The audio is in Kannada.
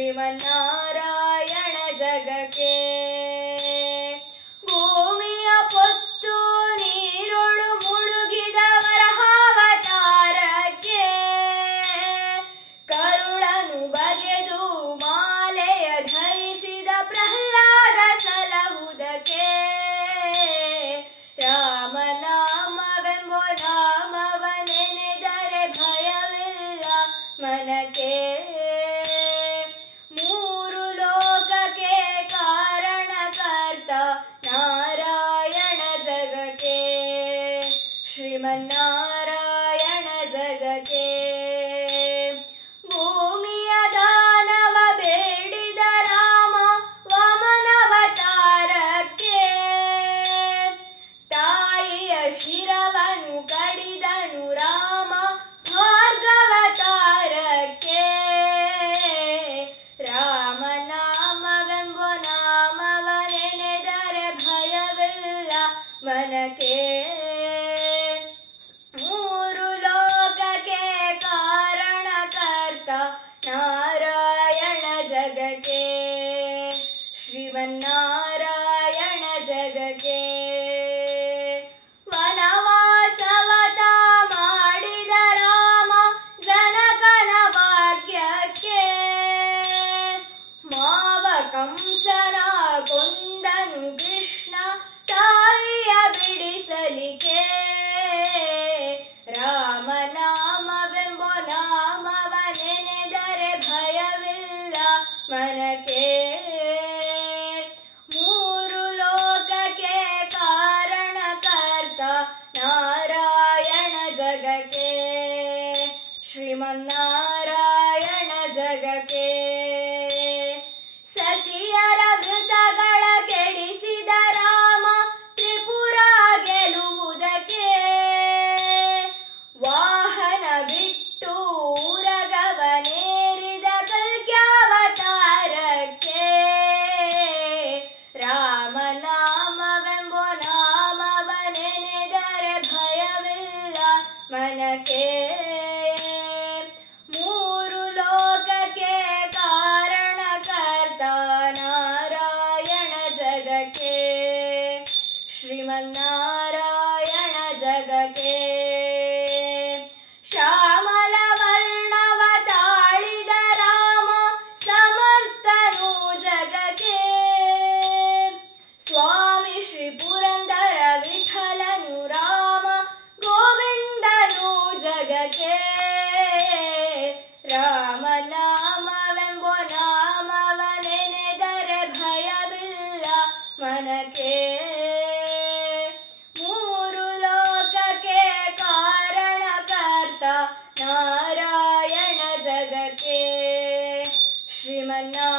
ಶ್ರೀಮನ್ನಾರಾಯಣ ಜಗಕ್ಕೆ ಭೂಮಿಯ ಪೊತ್ತು ನೀರುಳು ಮುಳುಗಿದ ವರಹಾವತಾರಕ್ಕೆ ಕರುಳನು ಬಗೆದು ಮಾಲೆಯ ಧರಿಸಿದ ಪ್ರಹ್ಲಾದ ಸಲಹುದಕ್ಕೆ ರಾಮನಾಮವೆಂಬ ನಾಮವ ನೆನೆದರೆ ಭಯವಿಲ್ಲ ಮನಕ್ಕೆ ಮೂರು ಲೋಕಕ್ಕೆ ಕಾರಣಕರ್ತ ನಾರಾಯಣ ಜಗಕ್ಕೆ ಶ್ರೀಮನ್ನಾರಾಯಣ ಜಗಕ್ಕೆ ಭೂಮಿಯ ದಾನವ ಬೇಡಿದ ರಾಮ ವಾಮನವತಾರಕ್ಕೆ ತಾಯಿಯ ಶಿರವನು ಕಡಿದನು ರಾಮ ಭಾರ್ಗವತಾರಕ್ಕೆ ರಾಮನಾಮವೆಂಬ ನಾಮವ ನೆನೆದರೆ ಭಯವಿಲ್ಲ ಮನಕ್ಕೆ ಮೂರು ಲೋಕಕ್ಕೆ ಕಾರಣಕರ್ತ ನಾರಾಯಣ ಜಗಕ್ಕೆ ಶ್ರೀಮನ್ನಾರಾಯಣ ಜಗಕ್ಕೆ ವನವಾಸವತ ಮಾಡಿದ ರಾಮ ಜನಕನ ವಾಕ್ಯಕ್ಕೆ ಮಾವ ಕಂಸನ ಕೊಂದನು ಕೃಷ್ಣ ತಾಯಿಯ ಬಿಡಿಸಲಿಕ್ಕೆ ರಾಮನಾಮವೆಂಬ ನಾಮವ ನೆನೆದರೆ ಭಯವಿಲ್ಲ ಮನಕ್ಕೆ ಮೂರು ಲೋಕಕ್ಕೆ ಕಾರಣಕರ್ತ ನಾರಾಯಣ ಜಗಕ್ಕೆ ಶ್ರೀಮನ್ನಾರಾಯಣ ಜಗಕ್ಕೆ ಸತಿಯರ ವೃತಗಳ ಕೆಡಿಸಿದ ರಾಮ ತ್ರಿಪುರ ಗೆಲುವುದಕ್ಕೆ ವಾಹನ ಬಿಟ್ಟು ಉರಗವನೇರಿದ ಕಲ್ಕ್ಯಾವತಾರಕ್ಕೆ ರಾಮನಾಮವೆಂಬ ನಾಮವ ನೆನೆದರೆ ಭಯವಿಲ್ಲ ಮನಕ್ಕೆ ಮೂರು ಲೋಕಕ್ಕೆ ಕಾರಣಕರ್ತ ನಾರಾಯಣ ಜಗಕ್ಕೆ ಶ್ರೀಮನ್ನಾರಾಯಣ ಜಗಕ್ಕೆ ಶ್ಯಾಮಲ ವರ್ಣವ ತಾಳಿದ ರಾಮ ಸಮರ್ಥನು ಜಗಕ್ಕೆ ಸ್ವಾಮಿ ಶ್ರೀ ಪುರಂದರ ವಿಠಲನು ರಾಮ ಗೋವಿಂದನು ಜಗಕ್ಕೆ ರಾಮನಾಮವೆಂಬ ನಾಮವ ನೆನೆದರೆ ಭಯವಿಲ್ಲ ಮನಕ್ಕೆ ಮೂರು ಲೋಕಕ್ಕೆ ಕಾರಣಕರ್ತ ನಾರಾಯಣ ಜಗಕ್ಕೆ ಶ್ರೀಮನ್ನಾರಾಯಣ